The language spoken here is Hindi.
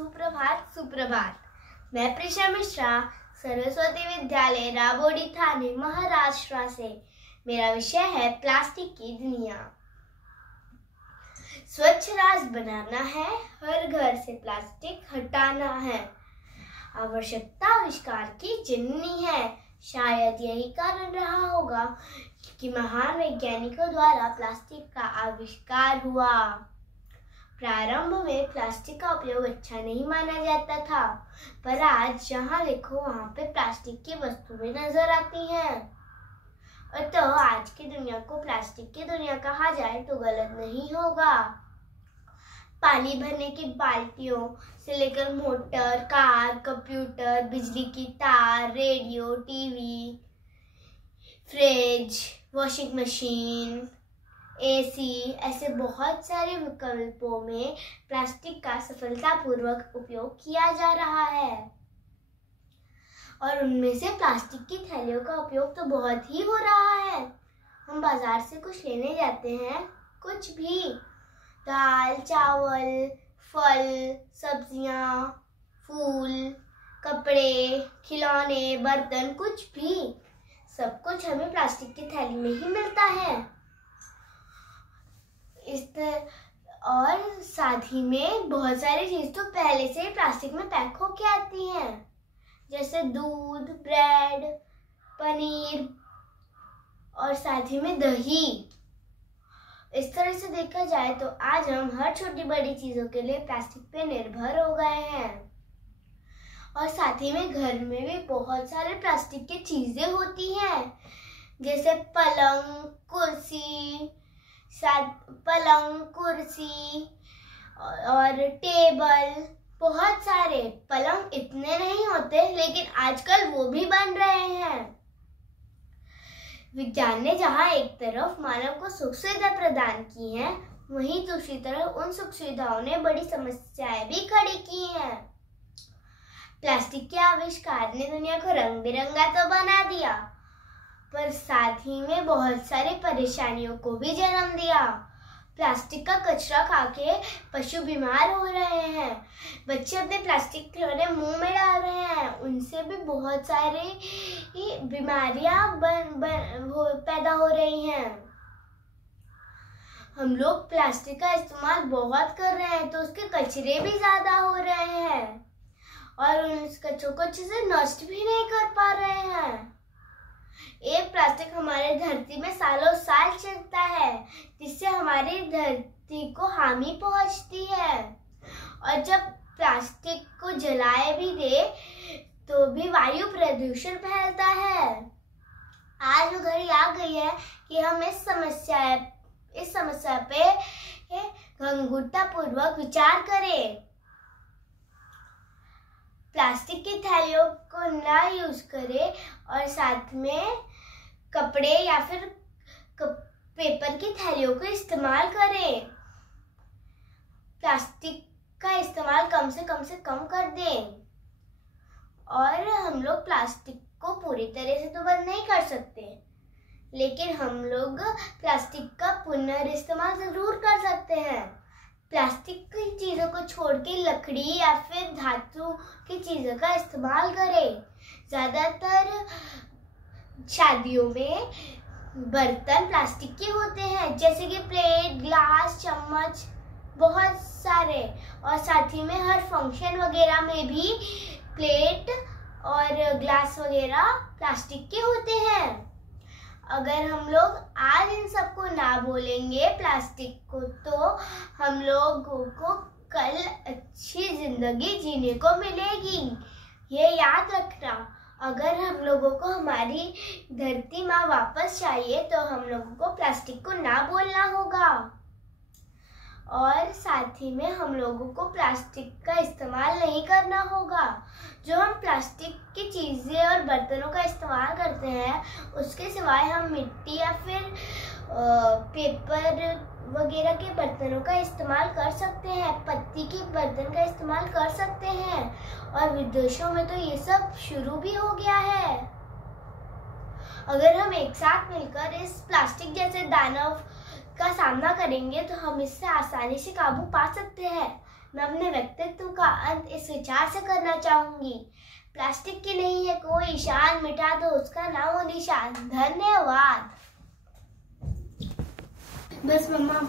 सुप्रभात सुप्रभात। मैं प्रिशा मिश्रा सरस्वती विद्यालय राबोडी थाने महाराष्ट्र से। मेरा विषय है प्लास्टिक की दुनिया। स्वच्छ राष्ट्र बनाना है, हर घर से प्लास्टिक हटाना है। आवश्यकता आविष्कार की जननी है। शायद यही कारण रहा होगा कि महान वैज्ञानिकों द्वारा प्लास्टिक का आविष्कार हुआ। प्रारंभ में प्लास्टिक का उपयोग अच्छा नहीं माना जाता था, पर आज जहाँ देखो वहाँ पे प्लास्टिक की वस्तुएं नजर आती हैं। और तो आज की दुनिया को प्लास्टिक की दुनिया कहा जाए तो गलत नहीं होगा। पानी भरने की बाल्टियों से लेकर मोटर, कार, कंप्यूटर, बिजली की तार, radio, TV, fridge, washing machine, AC, ऐसे बहुत सारे विकल्पों में प्लास्टिक का सफलतापूर्वक उपयोग किया जा रहा है। और उनमें से प्लास्टिक की थैलियों का उपयोग तो बहुत ही हो रहा है। हम बाजार से कुछ लेने जाते हैं, कुछ भी दाल, चावल, फल, सब्जियां, फूल, कपड़े, खिलौने, बर्तन, कुछ भी, सब कुछ हमें प्लास्टिक की थैली में ही मिलता है। और साथ ही में बहुत सारी चीज तो पहले से ही प्लास्टिक में पैक होके आती हैं, जैसे दूध, ब्रेड, पनीर और साथ ही में दही। इस तरह से देखा जाए तो आज हम हर छोटी बड़ी चीजों के लिए प्लास्टिक पे निर्भर हो गए हैं। और साथ ही में घर में भी बहुत सारे प्लास्टिक की चीजें होती हैं, जैसे पलंग, कुर्सी और टेबल। बहुत सारे पलंग इतने नहीं होते, लेकिन आजकल वो भी बन रहे हैं। विज्ञान ने जहाँ एक तरफ मानव को सुख सुविधा प्रदान की है, वहीं दूसरी तरफ उन सुख सुविधाओं ने बड़ी समस्याएं भी खड़ी की हैं। प्लास्टिक के आविष्कार ने दुनिया को रंग बिरंगा तो बना दिया, पर साथ ही में बहुत सारी परेशानियों को भी जन्म दिया। प्लास्टिक का कचरा खाके पशु बीमार हो रहे हैं। बच्चे अपने प्लास्टिक खिलौने मुंह में डाल रहे हैं, उनसे भी बहुत सारी बीमारियां पैदा हो रही हैं। हम लोग प्लास्टिक का इस्तेमाल बहुत कर रहे हैं, तो उसके कचरे भी ज्यादा हो रहे हैं और उन कचरों को अच्छे से नष्ट भी नहीं कर पा रहे हैं। एक प्लास्टिक हमारे धरती में सालों साल चलता है, जिससे हमारी धरती को हानि पहुंचती है। और जब प्लास्टिक को जलाए भी दे तो भी वायु प्रदूषण फैलता है। आज वो घड़ी आ गई है कि हम इस समस्या पे गंभीरतापूर्वक विचार करें। प्लास्टिक की थैलियों को ना यूज करें और साथ में कपड़े या फिर पेपर की थैलियों को इस्तेमाल करें। प्लास्टिक का इस्तेमाल कम से कम कर दें। और हम लोग प्लास्टिक को पूरी तरह से तो बंद नहीं कर सकते, लेकिन हम लोग प्लास्टिक का पुनर्इस्तेमाल जरूर कर सकते हैं। प्लास्टिक की चीजों को छोड़ के लकड़ी या फिर धातु की चीजों का इस्तेमाल करें। ज्यादातर शादियों में बर्तन प्लास्टिक के होते हैं, जैसे कि प्लेट, ग्लास, चम्मच, बहुत सारे। और साथ ही में हर फंक्शन वगैरह में भी प्लेट और ग्लास वगैरह प्लास्टिक के होते हैं। अगर हम लोग आज इन सबको ना बोलेंगे प्लास्टिक को, तो हम लोगों को कल अच्छी जिंदगी जीने को मिलेगी। ये याद रखना, अगर हम लोगों को हमारी धरती माँ वापस चाहिए तो हम लोगों को प्लास्टिक को ना बोलना होगा। और साथ ही में हम लोगों को प्लास्टिक का इस्तेमाल नहीं करना होगा। जो हम प्लास्टिक की चीज़ें और बर्तनों का इस्तेमाल करते हैं, उसके सिवाय हम मिट्टी या फिर पेपर वगैरह के बर्तनों का इस्तेमाल कर सकते हैं, पत्ती के बर्तन का इस्तेमाल कर सकते हैं। और विदेशों में तो ये सब शुरू भी हो गया है। अगर हम एक साथ मिलकर इस प्लास्टिक जैसे दानव का सामना करेंगे तो हम इससे आसानी से काबू पा सकते हैं। मैं अपने व्यक्तित्व का अंत इस विचार से करना चाहूंगी, प्लास्टिक की नहीं है कोई शान, मिटा दो उसका नाम और निशान। धन्यवाद। बस मम्मा।